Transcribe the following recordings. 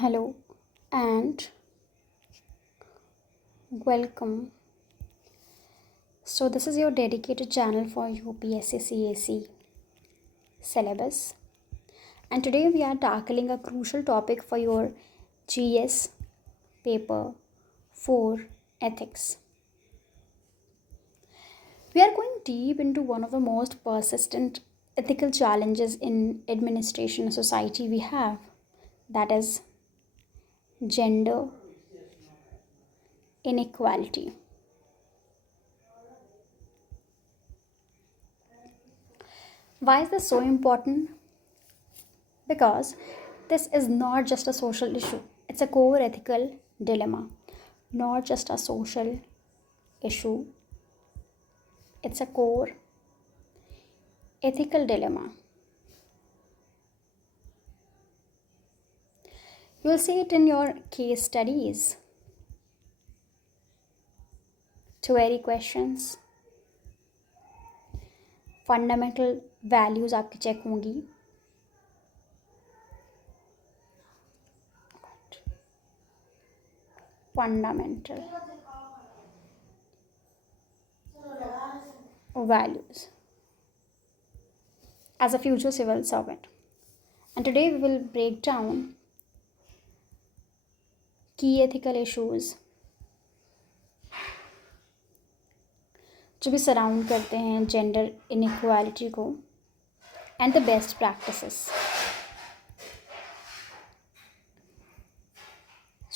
Hello and welcome. This is your dedicated channel for UPSC CAC syllabus, and today we are tackling a crucial topic for your GS paper 4 ethics. We are going deep into one of the most persistent ethical challenges in administration society we have, that is gender inequality. Why is this so important? Because this is not just a social issue, it's a core ethical dilemma. Not just a social issue, it's a core ethical dilemma. You will see it in your case studies, theory questions, fundamental values आपकी check होंगी, fundamental values as a future civil servant. And today we will break down key ethical issues जो भी surround करते हैं gender inequality को and the best practices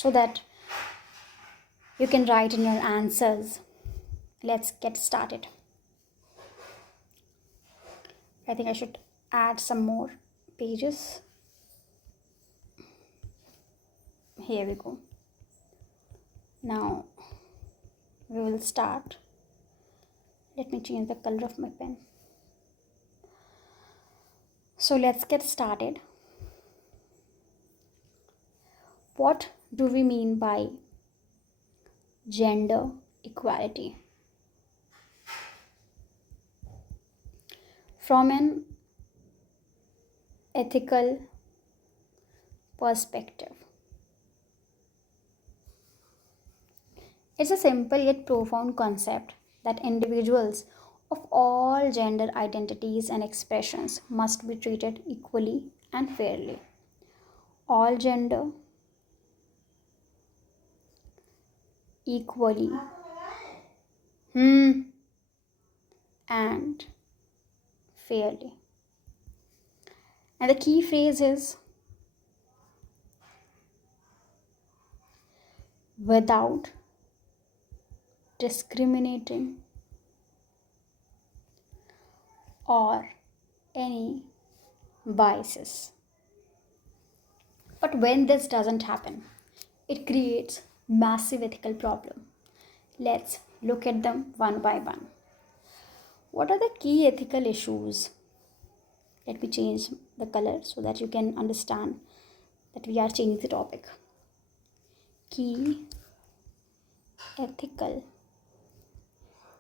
so that you can write in your answers. Let's get started. I think I should add some more pages. Here we go. Now we will start. Let me change the color of my pen. So let's get started. What do we mean by gender equality? From an ethical perspective, it's a simple yet profound concept that individuals of all gender identities and expressions must be treated equally and fairly. All gender equally and fairly. And the key phrase is without discriminating or any biases. But when this doesn't happen, it creates massive ethical problem. Let's look at them one by one. What are the key ethical issues? Let me change the color so that you can understand that we are changing the topic. Key ethical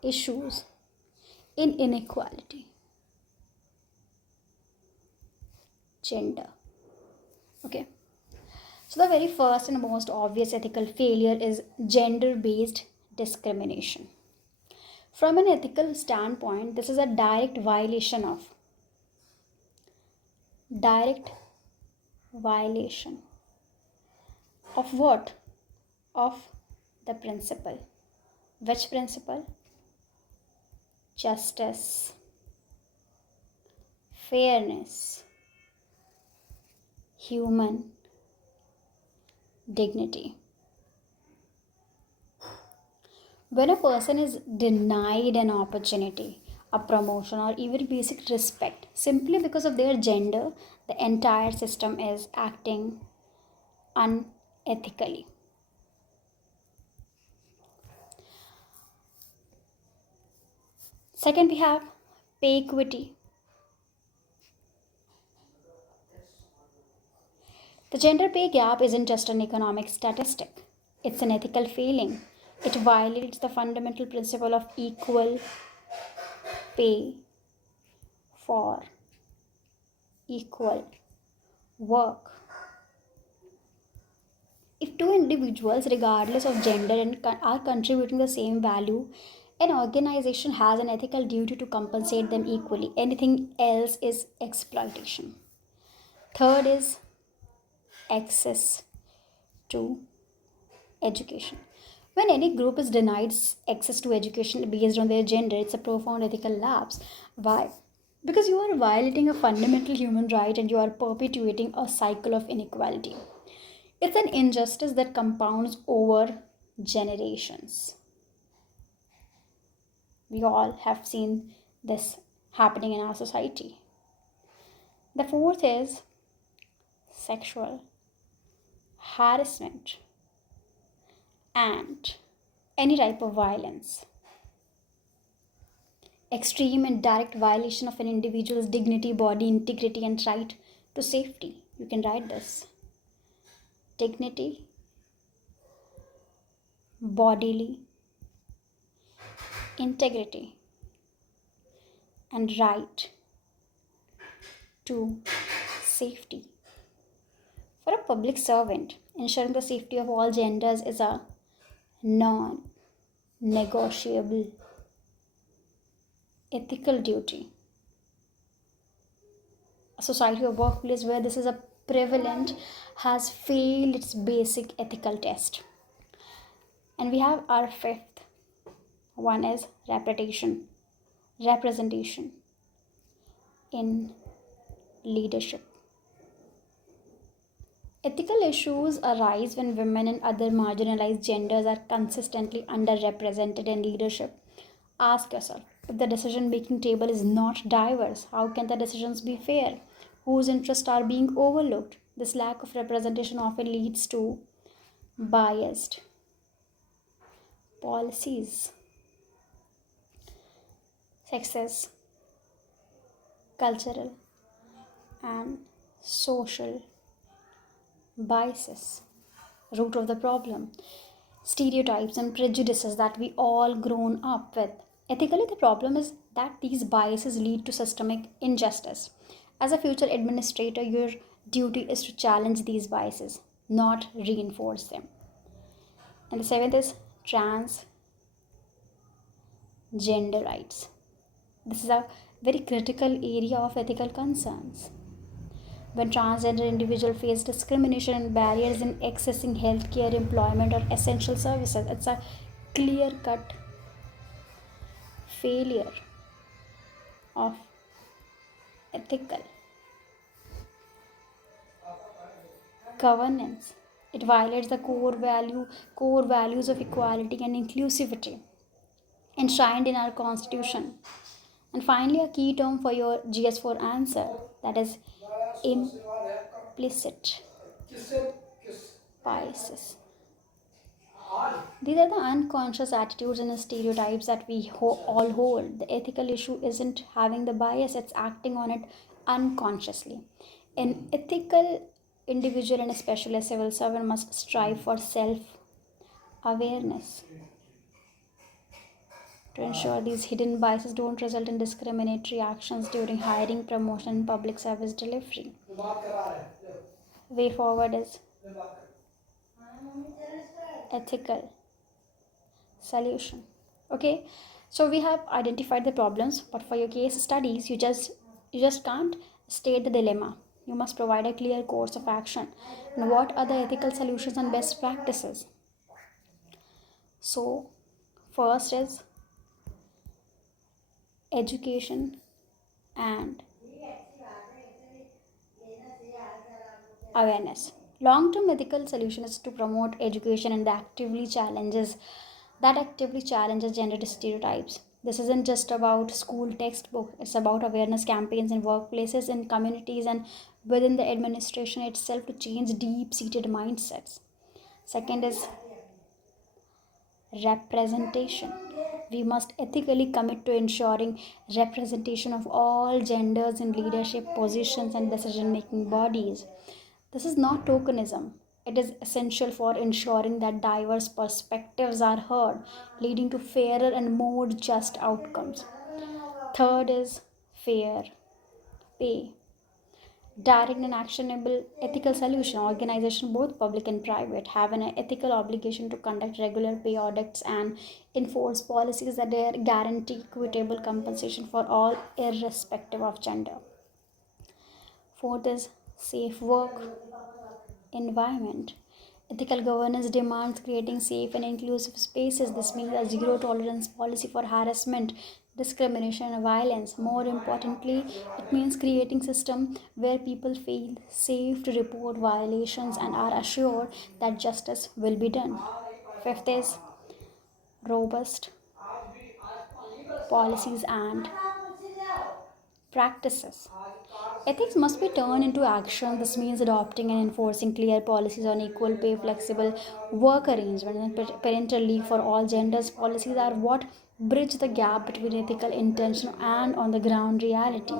issues in inequality. Gender. Okay. So the very first and most obvious ethical failure is gender-based discrimination. From an ethical standpoint, this is a direct violation of what? Of the principle. Which principle? Justice, fairness, human dignity. When a person is denied an opportunity, a promotion, or even basic respect simply because of their gender, the entire system is acting unethically. Second, we have pay equity. The gender pay gap isn't just an economic statistic, it's an ethical failing. It violates the fundamental principle of equal pay for equal work. If two individuals, regardless of gender, are contributing the same value, an organization has an ethical duty to compensate them equally. Anything else is exploitation. Third is access to education. When any group is denied access to education based on their gender, it's a profound ethical lapse. Why? Because you are violating a fundamental human right and you are perpetuating a cycle of inequality. It's an injustice that compounds over generations. We all have seen this happening in our society. The fourth is sexual harassment and any type of violence. Extreme and direct violation of an individual's dignity, body integrity, and right to safety. You can write this: dignity, bodily integrity, and right to safety. For a public servant, ensuring the safety of all genders is a non negotiable ethical duty. A society or workplace where this is a prevalent has failed its basic ethical test. And we have our fifth one is representation in leadership. Ethical issues arise when women and other marginalized genders are consistently underrepresented in leadership. Ask yourself, if the decision making table is not diverse, how can the decisions be fair? Whose interests are being overlooked? This lack of representation often leads to biased policies, sexist, cultural, and social biases. Root of the problem: stereotypes and prejudices that we all grown up with. Ethically, the problem is that these biases lead to systemic injustice. As a future administrator, your duty is to challenge these biases, not reinforce them. And the seventh is transgender rights. This is a very critical area of ethical concerns. When transgender individuals face discrimination and barriers in accessing healthcare, employment, or essential services, it's a clear cut failure of ethical governance. It violates the core values of equality and inclusivity enshrined in our constitution. And finally, a key term for your GS4 answer, that is implicit biases. These are the unconscious attitudes and stereotypes that we all hold. The ethical issue isn't having the bias, it's acting on it unconsciously. An ethical individual, and especially a civil servant, must strive for self awareness to ensure these hidden biases don't result in discriminatory actions during hiring, promotion, and public service delivery. Way forward is ethical solution. Okay, so we have identified the problems, but for your case studies, you just can't state the dilemma. You must provide a clear course of action and what are the ethical solutions and best practices. So first is education and awareness. Long-term ethical solution is to promote education and actively challenges gender stereotypes. This isn't just about school textbook, it's about awareness campaigns in workplaces, in communities, and within the administration itself to change deep-seated mindsets. Second is representation. We must ethically commit to ensuring representation of all genders in leadership positions and decision making bodies. This is not tokenism. It is essential for ensuring that diverse perspectives are heard, leading to fairer and more just outcomes. Third is fair pay. direct and actionable ethical solution. Organization, both public and private, have an ethical obligation to conduct regular pay audits and enforce policies that they guarantee equitable compensation for all irrespective of gender. Fourth is safe work environment. Ethical governance demands creating safe and inclusive spaces. This means a zero tolerance policy for harassment, discrimination, and violence. More importantly, it means creating system where people feel safe to report violations and are assured that justice will be done. Fifth is robust policies and practices. Ethics must be turned into action. This means adopting and enforcing clear policies on equal pay, flexible work arrangements, and parental leave for all genders. Policies are what bridge the gap between ethical intention and on the ground reality.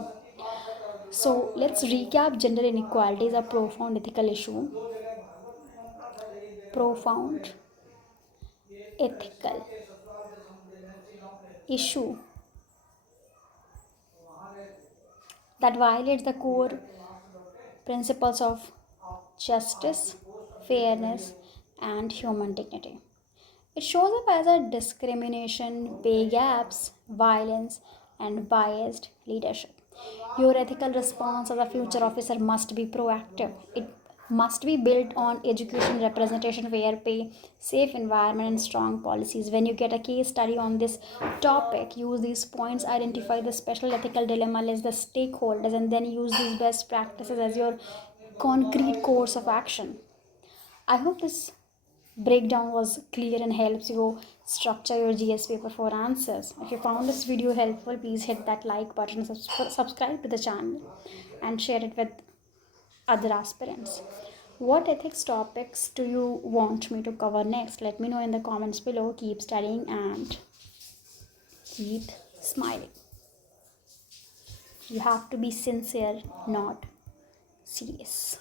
So let's recap. Gender inequality is a profound ethical issue. Profound ethical issue that violates the core principles of justice, fairness, and human dignity. It shows up as a discrimination, pay gaps, violence, and biased leadership. Your ethical response as a future officer must be proactive. It must be built on education, representation, fair pay, safe environment, and strong policies. When you get a case study on this topic, use these points, identify the special ethical dilemma, list the stakeholders, and then use these best practices as your concrete course of action. I hope this breakdown was clear and helps you structure your GS paper for answers. If you found this video helpful, please hit that like button, subscribe to the channel, and share it with other aspirants. What ethics topics do you want me to cover next? Let me know in the comments below. Keep studying and keep smiling. You have to be sincere, not serious.